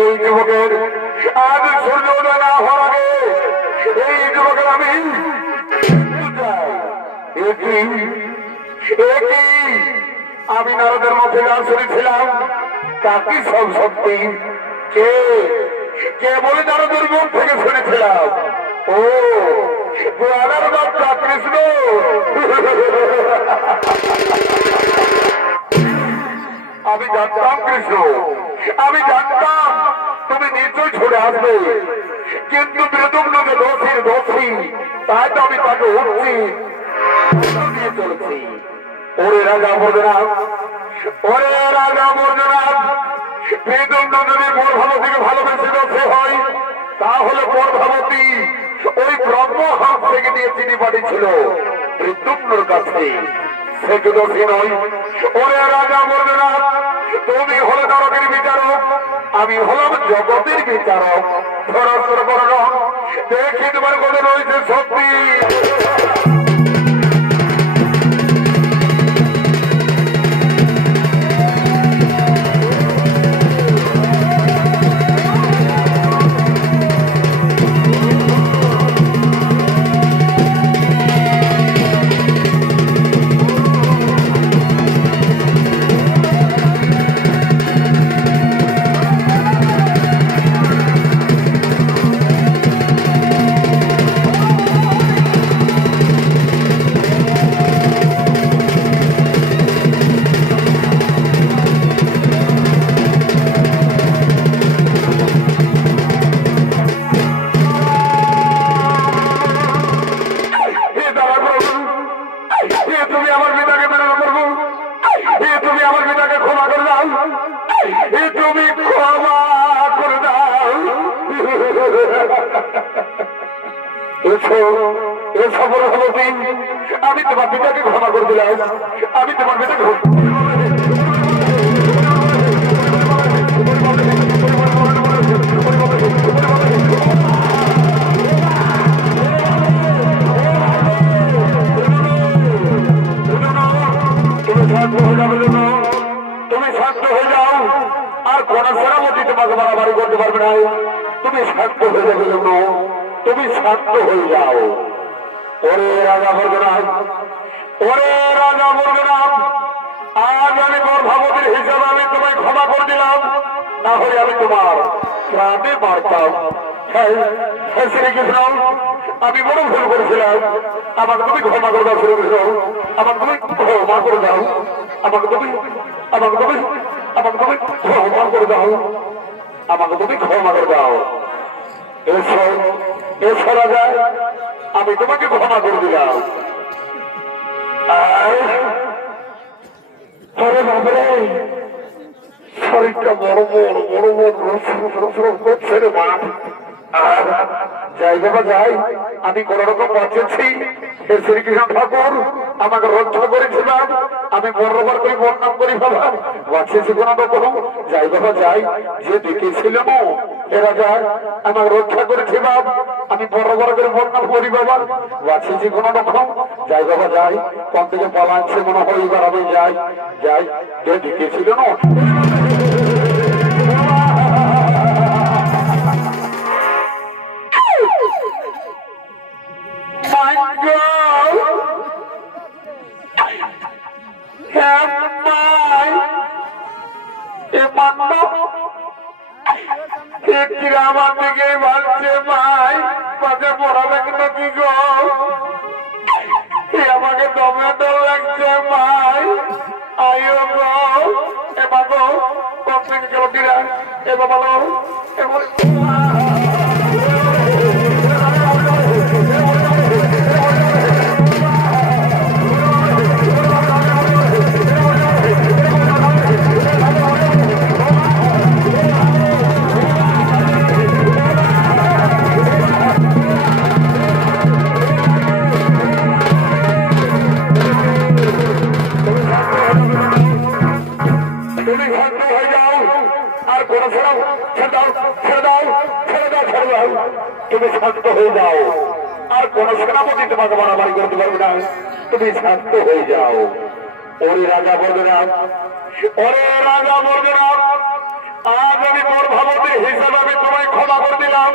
এই যুবকের আজ সূর্য উদয় না হওয়ার আগে এই যুবকের আমি আমি নারদের মধ্যে গান শুনেছিলাম তাকে সব সত্যি কে? কে বলে নারদের মন থেকে শুনেছিলাম? ও পুরানার বাচ্চা কৃষ্ণ। আমি জানতাম কৃষ্ণ। আমি জানতাম তুমি নিশ্চয়ই ছড়ে আসবে। কিন্তু বেদম লোকে দোষীর দোষী, তাই তো আমি তাকে উঠছি। ওরে রাজা বর্ধনাথ ওরে রাজা বর্ধনাথ বেদম যদি গর্ভবতীকে ভালোবেসে দোষে হয়, তাহলে গর্ভবতী ওই ব্রহ্মহাস থেকে নিয়ে চিনি পাঠিয়েছিল মৃত্যুর কাছে। সে কি দোষী নয় ওরে রাজা বর্ধনাথ তুমি হলে নরকের বিচারক, আমি হলাম জগতের বিচারক। ধরাস্তর করণ দেখি তোমার কথা রয়েছে সত্যি। আমি তোমার পিতাকে তুমি শান্ত হয়ে যাও। আর কোন সেনাপতি তোমাকে মারামারি করতে পারবে না। তুমি শান্ত হয়ে যাবে তুমি শান্ত হয়ে যাও। ওরে রাজা বর্গনাথ ওরে রাজা বর্গনাথ আজ আমি গর্ভবতীর হিসাবে আমি তোমায় ক্ষমা করে দিলাম না হলে আমি তোমার প্রাণে মারতাম। হ্যাঁ হ্যাঁ শ্রীকৃষ্ণ, আমি বড় ভুল করেছিলাম। আমাকে তুমি ক্ষমা করে দাও, শ্রীকৃষ্ণ। আমাকে তুমি ক্ষমা করে দাও। আমাকে তুমি আমাকে তুমি আমাকে তুমি ক্ষমা করে দাও। আমাকে তুমি ক্ষমা করে দাও। এসো এসো রাজা, আমি তোমাকে ক্ষমা করে দিলাম। আরে বাবারে শরীরটা বড় বড় বড় বড় করছে রে মা আর যাই বাবা যাই আমি কোন রকম বাঁচেছি হে শ্রীকৃষ্ণ ঠাকুর আমাকে রক্ষা করেছিলাম। আমি বড়বার করে বর্ণাম করি, বাবা। বাঁচেছি কোন রকম যাই বাবা, যাই। যে দেখেছিলাম এরা যায় আমাকে রক্ষা করেছিলাম। আমি বড় করে বর্ণাম করি, বাবা। বাঁচেছি কোন রকম যাই বাবা, যাই। কোন থেকে পালাচ্ছে মনে হয়, এবার আমি যাই। যাই, যে দেখেছিল My God! আমার দিকে ভাবছে ভাই পাশে পড়াবেন নাকি গো আমাকে দমে দম লাগছে ভাই আইও গো এ বাবু কমপ্লেন কেউটিরা এ বাবা এবার তুমি শান্ত হয়ে যাও। আর কোন সেনাপতি তোমাকে মারামারি করতে পারবে না। তুমি শান্ত হয়ে যাও। ওরে রাজা বলবে না ওরে রাজা বলবে না আজ আমি তোর ভাবতের হিসাবে আমি তোমায় ক্ষমা করে দিলাম।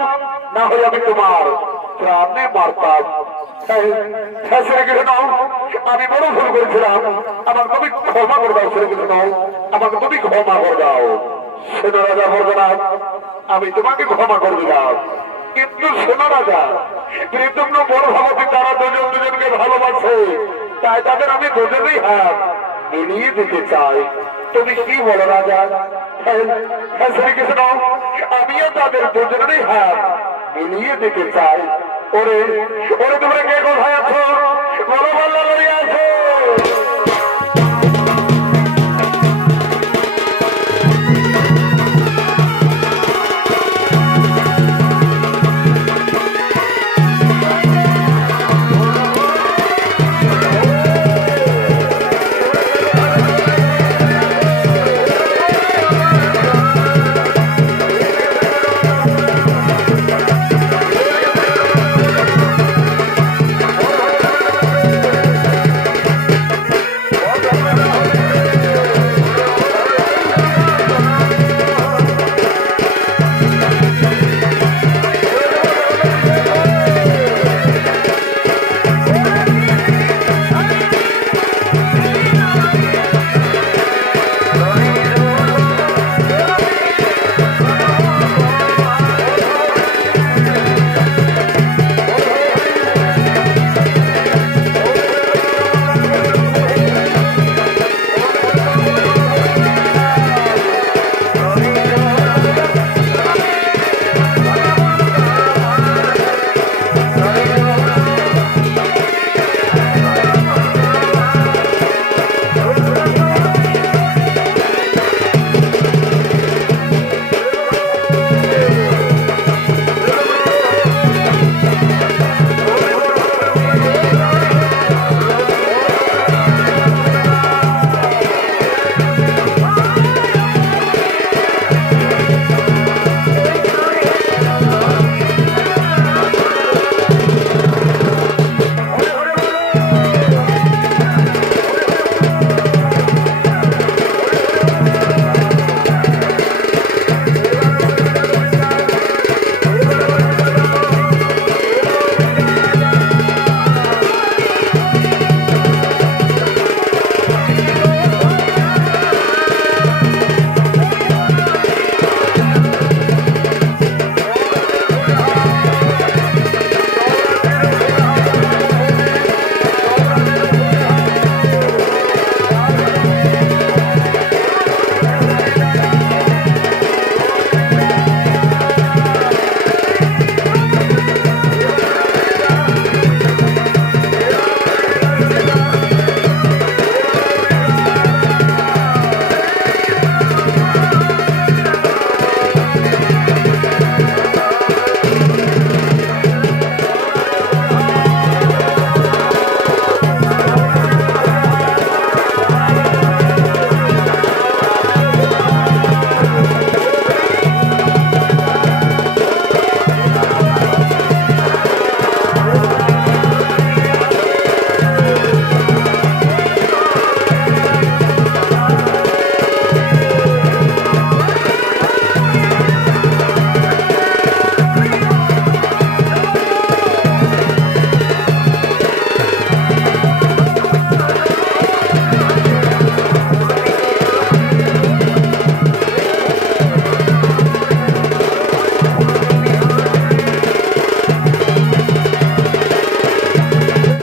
না হলে আমি তোমার প্রাণে মারতাম। আমি বড় ভুল করেছিলাম। আমার তুমি ক্ষমা করে দাও শ্রীকৃষ্ণ আমাকে তুমি ক্ষমা করে দাও। সেনা রাজা বলবে না আমি তোমাকে ক্ষমা করে দিলাম। কিন্তু শোনো রাজা কৃতজ্ঞ বড় ভাবতি তারা দুজন দুজনকে ভালোবাসে তাই তাদের আমি দুজনেই হাত মিলিয়ে দিতে চাই। তুমি কি বলো রাজা? হ্যাঁ হ্যাঁ, শ্রীকৃষ্ণ আমিও তাদের দুজনেরই হাত মিলিয়ে দিতে চাই। ওরে ওরে তোমরা কে কোথায় আছো? বলো বল্লা লইয়া আছো